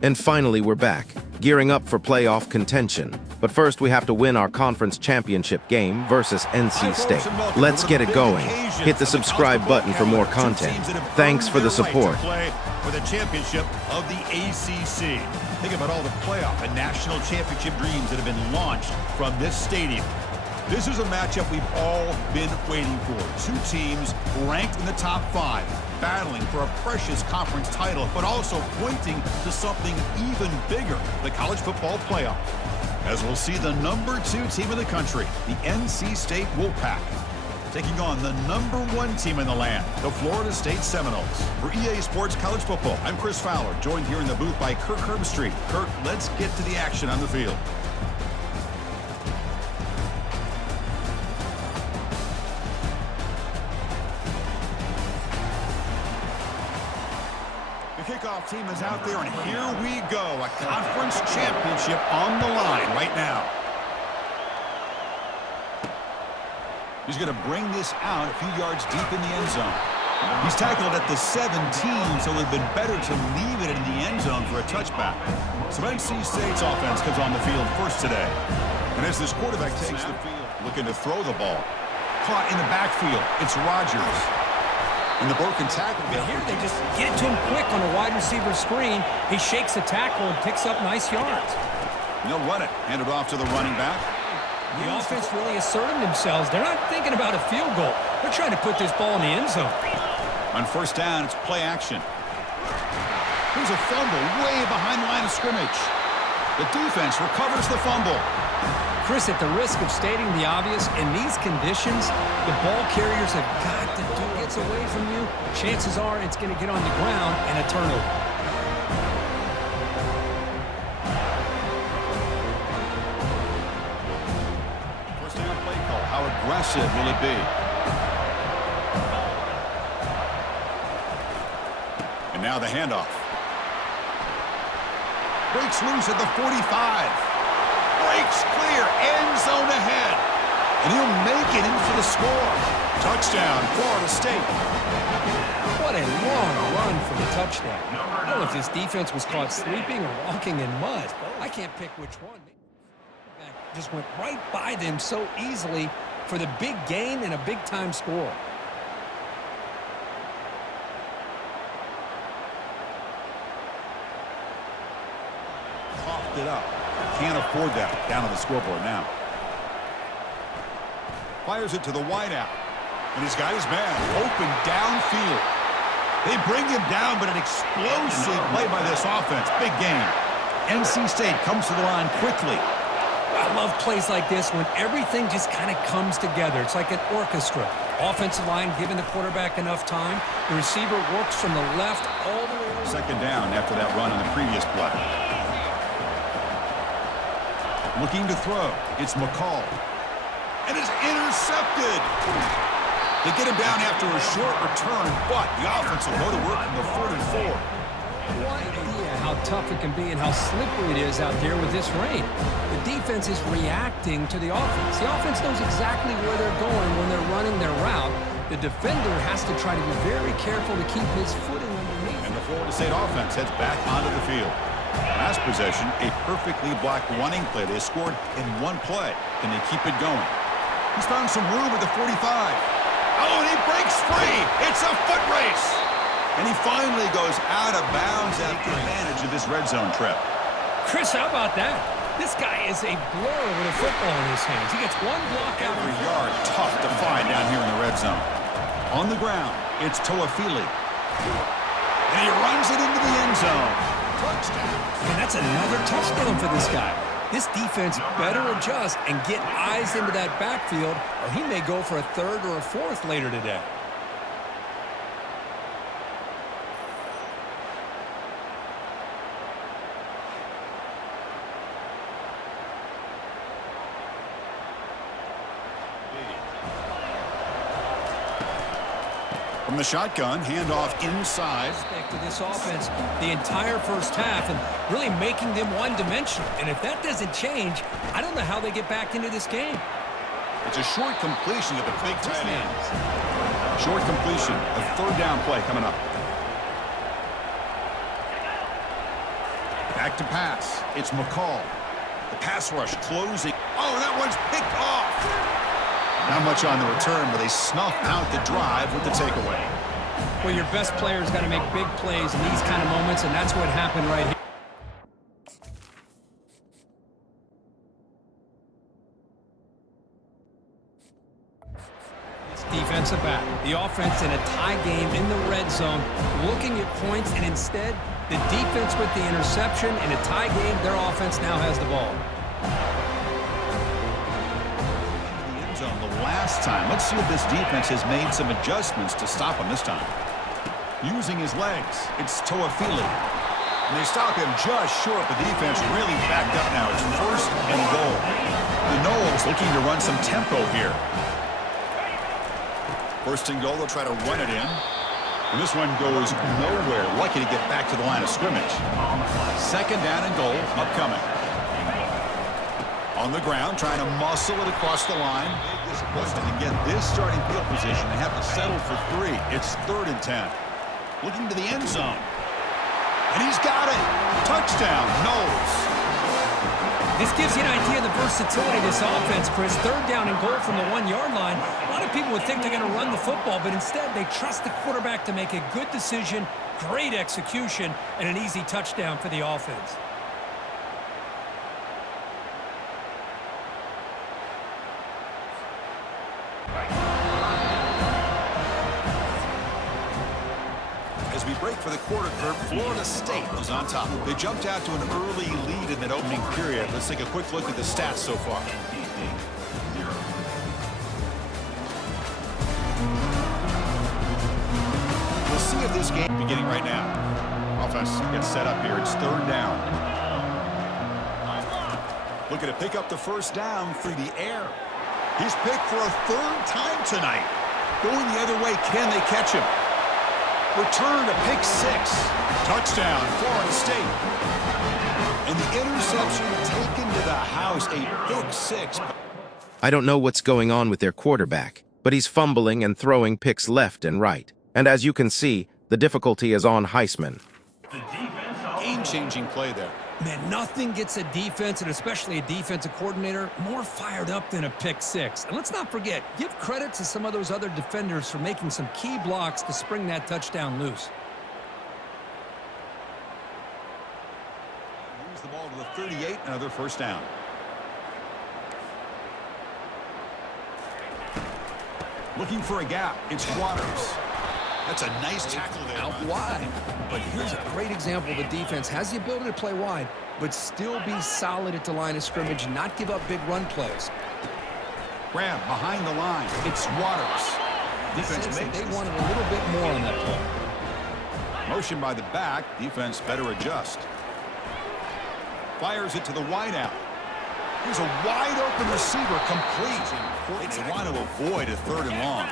And finally, we're back, gearing up for playoff contention. But first, we have to win our conference championship game versus NC State. Let's get it going. Hit the subscribe button for more content. Thanks for the support. For the championship of the ACC. Think about all the playoff and national championship dreams that have been launched from this stadium. This is a matchup we've all been waiting for. Two teams ranked in the top 5, battling for a precious conference title, but also pointing to something even bigger, the college football playoff. As we'll see the number 2 team in the country, the NC State Wolfpack, taking on the number 1 team in the land, the Florida State Seminoles. For EA Sports College Football, I'm Chris Fowler, joined here in the booth by Kirk Herbstreit. Kirk, let's get to the action on the field. Kickoff team is out there, and here we go. A conference championship on the line right now. He's going to bring this out a few yards deep in the end zone. He's tackled at the 17, so it would have been better to leave it in the end zone for a touchback. So NC State's offense comes on the field first today. And as this quarterback takes the field, looking to throw the ball. Caught in the backfield, it's Rodgers. And the broken tackle. But here they just get it to him quick on a wide receiver screen. He shakes the tackle and picks up nice yards. And they'll run it. Hand it off to the running back. The offense really asserting themselves. They're not thinking about a field goal. They're trying to put this ball in the end zone. On first down, it's play action. Here's a fumble way behind the line of scrimmage. The defense recovers the fumble. Chris, at the risk of stating the obvious, in these conditions, the ball carriers have got to do it. Gets away from you, chances are it's going to get on the ground and a turnover. First down play call. How aggressive will it be? And now the handoff. Breaks loose at the 45. Breaks clear, end zone ahead. And he'll make it in for the score. Touchdown, Florida State. What a long run for the touchdown. I don't know if this defense was caught sleeping or walking in mud. I can't pick which one. Just went right by them so easily for the big gain and a big-time score. Coughed it up. Can't afford that. Down on the scoreboard now. Fires it to the wideout. And he's got his man open downfield. They bring him down, but an explosive play by this offense. Big game. NC State comes to the line quickly. I love plays like this when everything just kind of comes together. It's like an orchestra. Offensive line giving the quarterback enough time. The receiver works from the left all the way over. Second down after that run on the previous play. Looking to throw. It's McCall. And it's intercepted. They get him down after a short return, but the offense will go to work from the 44. What idea how tough it can be and how slippery it is out there with this rain. The defense is reacting to the offense. The offense knows exactly where they're going when they're running their route. The defender has to try to be very careful to keep his footing underneath. And the Florida State offense heads back onto the field. Last possession, a perfectly blocked running play. They scored in one play. Can they keep it going? He's found some room at the 45. Oh, and he breaks free. It's a foot race. And he finally goes out of bounds after advantage of this red zone trip. Chris, how about that? This guy is a blur with a football in his hands. He gets one block out. Every yard tough to find down here in the red zone. On the ground, it's Toafili. And he runs it into the end zone. Touchdown. And that's another touchdown for this guy. This defense better adjust and get eyes into that backfield, or he may go for a third or a fourth later today. From the shotgun, handoff inside. To this offense the entire first half and really making them one-dimensional. And if that doesn't change, I don't know how they get back into this game. It's a short completion at the big tight end. Short completion, a third down play coming up. Back to pass. It's McCall. The pass rush closing. Oh, that one's picked off. Not much on the return, but they snuff out the drive with the takeaway. Well, your best player's got to make big plays in these kind of moments, and that's what happened right here. Defensive back. The offense in a tie game in the red zone, looking at points, and instead, the defense with the interception. In a tie game, their offense now has the ball. The end zone the last time. Let's see if this defense has made some adjustments to stop him this time. Using his legs, it's Toafili. And they stop him just short. The defense really backed up now. It's first and goal. The Noles looking to run some tempo here. First and goal, they'll try to run it in. And this one goes nowhere. Lucky to get back to the line of scrimmage. Second down and goal, upcoming. On the ground, trying to muscle it across the line. Disappointed to get this starting field position. They have to settle for 3. It's 3rd and 10. Looking to the end zone. And he's got it. Touchdown, Noles. This gives you an idea of the versatility of this offense, Chris. 3rd down and goal from the 1-yard line. A lot of people would think they're going to run the football, but instead they trust the quarterback to make a good decision, great execution, and an easy touchdown for the offense. As we break for the quarter curve, Florida State was on top. They jumped out to an early lead in that opening period. Let's take a quick look at the stats so far. We'll see if this game beginning right now. Offense gets set up here. It's 3rd down. Looking to pick up the first down through the air. He's picked for a 3rd time tonight. Going the other way, can they catch him? Return to pick 6. Touchdown, Florida State. And the interception taken to the house, a pick 6. I don't know what's going on with their quarterback, but he's fumbling and throwing picks left and right. And as you can see, the difficulty is on Heisman. Game-changing play there. Man, nothing gets a defense, and especially a defensive coordinator, more fired up than a pick 6. And let's not forget, give credit to some of those other defenders for making some key blocks to spring that touchdown loose. Moves the ball to the 38, another first down. Looking for a gap, it's Waters. That's a nice tackle there. Out wide. But here's a great example. The defense has the ability to play wide, but still be solid at the line of scrimmage, not give up big run plays. Grab behind the line. It's Waters. Defense makes they wanted a little bit more on that play. Motion by the back. Defense better adjust. Fires it to the wideout. Here's a wide open receiver complete. They want to avoid a 3rd and long.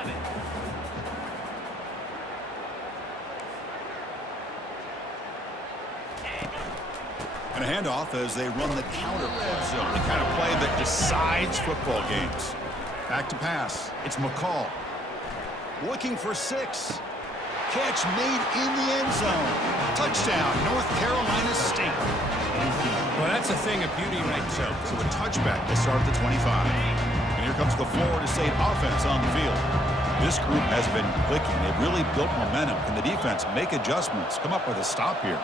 And a handoff as they run the counter play zone, the kind of play that decides football games. Back to pass. It's McCall. Looking for 6. Catch made in the end zone. Touchdown, North Carolina State. Well, that's a thing of beauty right there. So a touchback to start the 25. And here comes the Florida State offense on the field. This group has been clicking. They've really built momentum. Can the defense make adjustments? Come up with a stop here.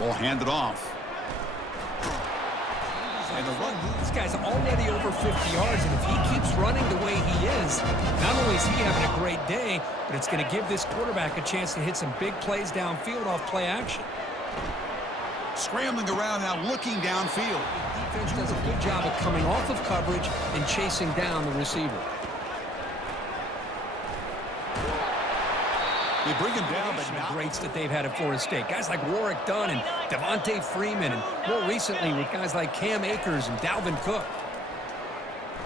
Ball handed off. And the run. This guy's already over 50 yards, and if he keeps running the way he is, not only is he having a great day, but it's going to give this quarterback a chance to hit some big plays downfield off play action. Scrambling around now, looking downfield. The defense does a good job of coming off of coverage and chasing down the receiver. They bring him down, but The not greats that they've had at Florida State. Guys like Warwick Dunn and Devontae Freeman, and more recently with guys like Cam Akers and Dalvin Cook.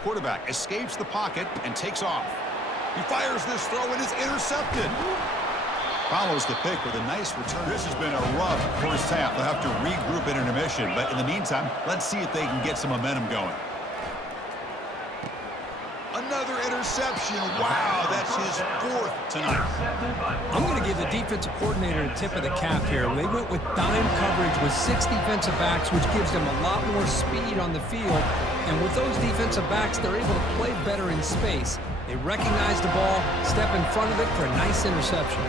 quarterback escapes the pocket and takes off. He fires this throw and is intercepted. Follows the pick with a nice return. This has been a rough first half. They'll have to regroup in intermission, but in the meantime, let's see if they can get some momentum going. Another interception. interception. Wow, that's his 4th tonight. I'm going to give the defensive coordinator a tip of the cap here. They went with dime coverage with 6 defensive backs, which gives them a lot more speed on the field. And with those defensive backs, they're able to play better in space. They recognize the ball, step in front of it for a nice interception.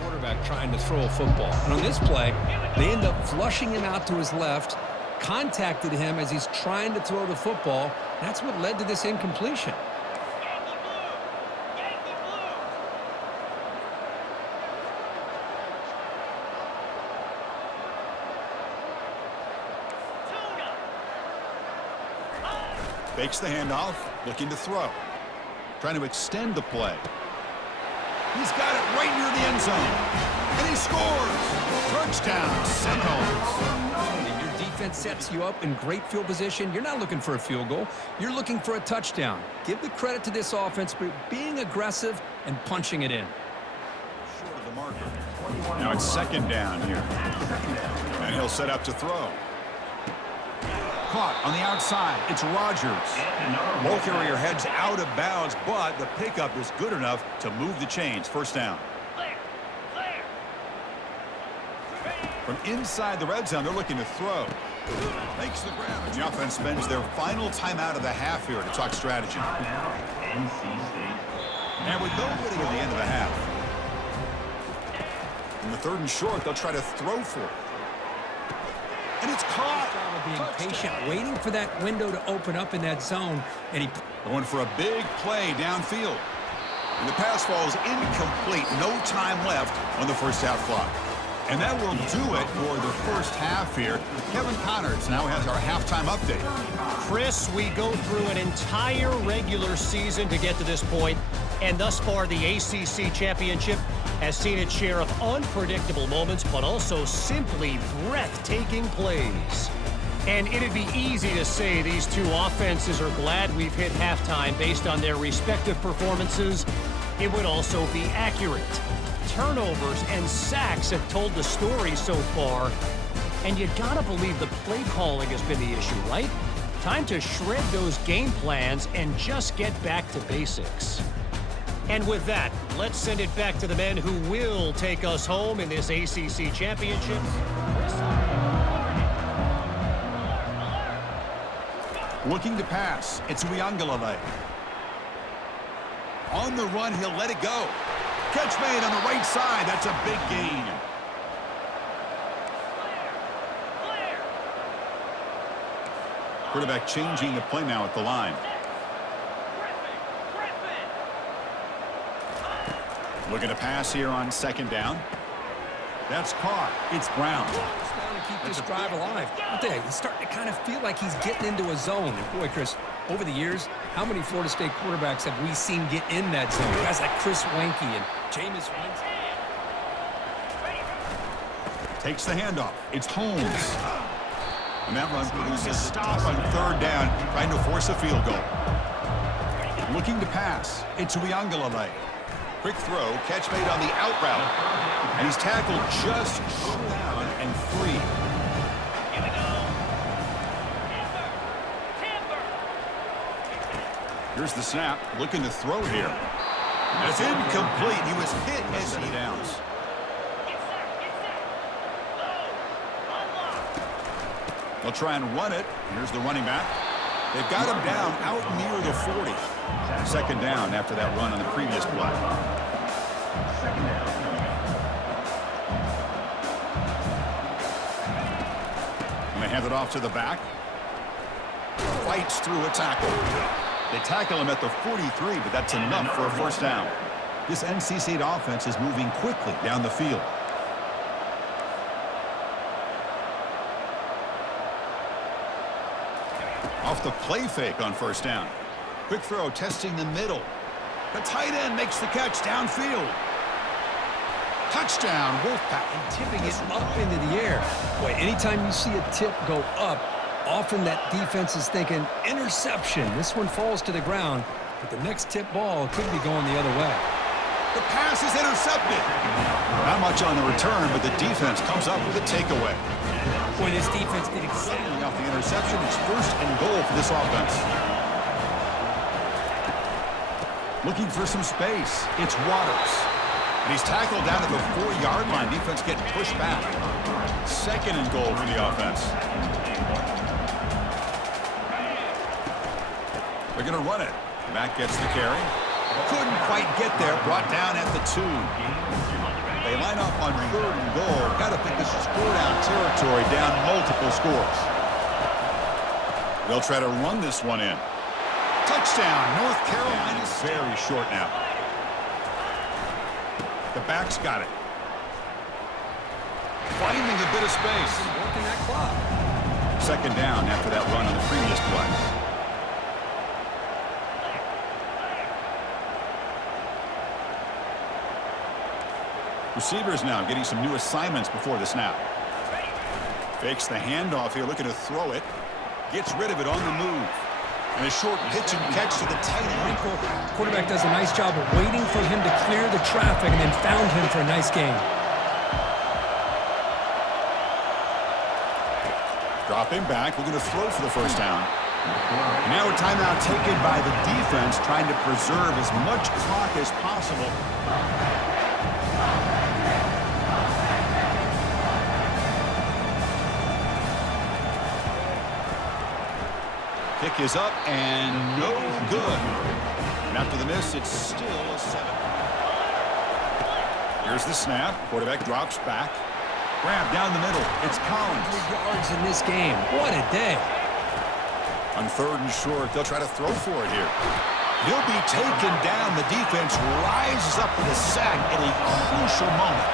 Quarterback trying to throw a football. And on this play, they end up flushing him out to his left, contacted him as he's trying to throw the football. That's what led to this incompletion. Fakes the handoff, looking to throw. Trying to extend the play. He's got it right near the end zone. And he scores! Touchdown, Seminoles. Your defense sets you up in great field position. You're not looking for a field goal. You're looking for a touchdown. Give the credit to this offense for being aggressive and punching it in. Short of the marker. Now it's 2nd down here. And he'll set up to throw. Caught on the outside. It's Rodgers. Ball carrier heads out of bounds, but the pickup is good enough to move the chains. 1st down. From inside the red zone, they're looking to throw. Makes the grab. And the offense spends their final timeout of the half here to talk strategy. And with nobody at the end of the half. In the 3rd and short, they'll try to throw for it. And it's caught. Being patient, waiting for that window to open up in that zone, and he going for a big play downfield. And the pass falls incomplete. No time left on the 1st half clock. And that will do it for the 1st half here. Kevin Connors now has our halftime update. Chris, we go through an entire regular season to get to this point, and thus far the ACC championship has seen its share of unpredictable moments, but also simply breathtaking plays. And it'd be easy to say these two offenses are glad we've hit halftime based on their respective performances. It would also be accurate. Turnovers and sacks have told the story so far, and you gotta believe the play calling has been the issue, right? Time to shred those game plans and just get back to basics. And with that, let's send it back to the men who will take us home in this ACC championship. Looking to pass. It's Uiagalelei. On the run, he'll let it go. Catch made on the right side. That's a big gain. Quarterback changing the play now at the line. Looking to pass here on 2nd down. That's caught. It's Brown. Keep this drive alive. I tell you, he's starting to kind of feel like he's getting into a zone. And boy, Chris, over the years, how many Florida State quarterbacks have we seen get in that zone? Guys like Chris Wanke and Jameis Winston. Takes the handoff. It's Holmes. And that run produces a stop on 3rd down, trying to force a field goal. Looking to pass. It's Uiagalelei. Quick throw, catch made on the out route. And he's tackled just down and free. Here's the snap, looking to throw here. That's incomplete. He was hit as he downs. They'll try and run it. Here's the running back. They've got him down out near the 40. 2nd down after that run on the previous play. And they hand it off to the back. Fights through a tackle. They tackle him at the 43, but that's enough for a 1st down. This NC State offense is moving quickly down the field. Off the play fake on 1st down. Quick throw, testing the middle. The tight end makes the catch downfield. Touchdown, Wolfpack. And tipping it up into the air. Boy, anytime you see a tip go up, often that defense is thinking interception. This one falls to the ground, but the next tip ball could be going the other way. The pass is intercepted. Not much on the return, but the defense comes up with a takeaway. Boy, this defense did exactly. Suddenly off the interception, it's first and goal for this offense. Looking for some space. It's Waters. And he's tackled down at the 4-yard line. Defense getting pushed back. Second and goal for the offense. They're going to run it. Mack gets the carry. Couldn't quite get there. Brought down at the 2. They line up on third and goal. Got to think this is four-down territory, down multiple scores. They'll try to run this one in. Touchdown, North Carolina. Very short now. The back's got it. Finding a bit of space. Working that clock. Second down after that run on the previous play. Receivers now getting some new assignments before the snap. Fakes the handoff here, looking to throw it. Gets rid of it on the move. And a short pitch and catch to the tight end. Quarterback does a nice job of waiting for him to clear the traffic and then found him for a nice gain. Dropping back, looking to throw for the first down. Now a timeout taken by the defense, trying to preserve as much clock as possible. Kick is up and no good. And after the miss, it's still a 7. Here's the snap. Quarterback drops back. Grab down the middle. It's Collins. 3 yards in this game. What a day. On third and short, they'll try to throw for it here. He'll be taken down. The defense rises up with a sack at a crucial moment.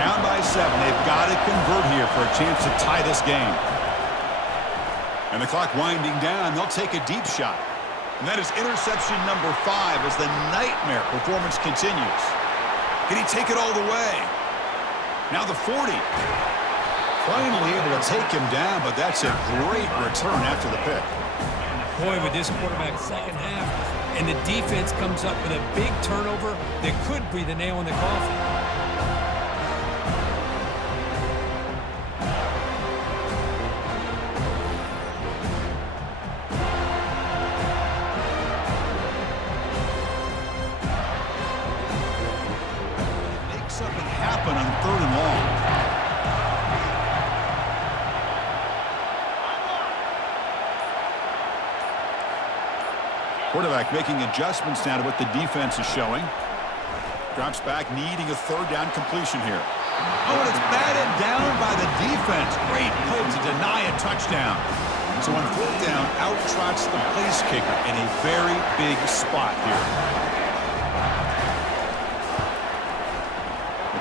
Down by 7. They've got to convert here for a chance to tie this game. And the clock winding down, they'll take a deep shot. And that is interception number 5 as the nightmare performance continues. Can he take it all the way? Now the 40. Finally able to take him down, but that's a great return after the pick. Boy, with this quarterback second half, and the defense comes up with a big turnover that could be the nail in the coffin. Something happen on third and long. Quarterback making adjustments now to what the defense is showing. Drops back, needing a third down completion here. Oh, and it's batted down by the defense. Great play to deny a touchdown. So on fourth down, out trots the place kicker in a very big spot here.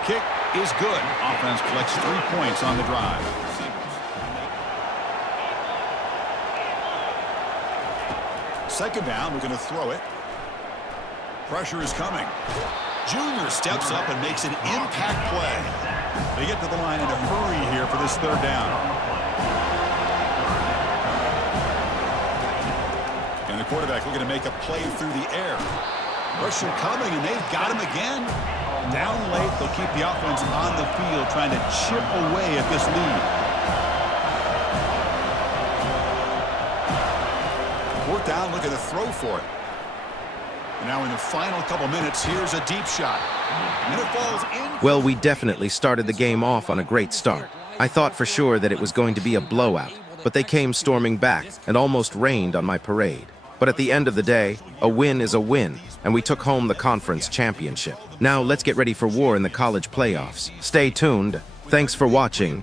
Kick is good. Offense collects 3 points on the drive. Second down, we're going to throw it. Pressure is coming. Junior steps up and makes an impact play. They get to the line in a hurry here for this third down. And the quarterback looking to make a play through the air. Pressure coming, and they've got him again. Down late, they'll keep the offense on the field, trying to chip away at this lead. Fourth down, looking to throw for it. And now in the final couple minutes, here's a deep shot. And it falls in. Well, we definitely started the game off on a great start. I thought for sure that it was going to be a blowout, but they came storming back and almost rained on my parade. But at the end of the day, a win is a win, and we took home the conference championship. Now let's get ready for war in the college playoffs. Stay tuned. Thanks for watching.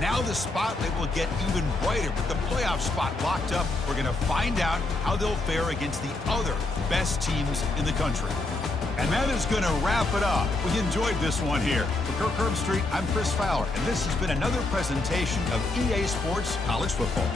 Now the spotlight will get even brighter with the playoff spot locked up. We're going to find out how they'll fare against the other best teams in the country. And that is going to wrap it up. We enjoyed this one here. For Kirk Herbstreit, I'm Chris Fowler, and this has been another presentation of EA Sports College Football.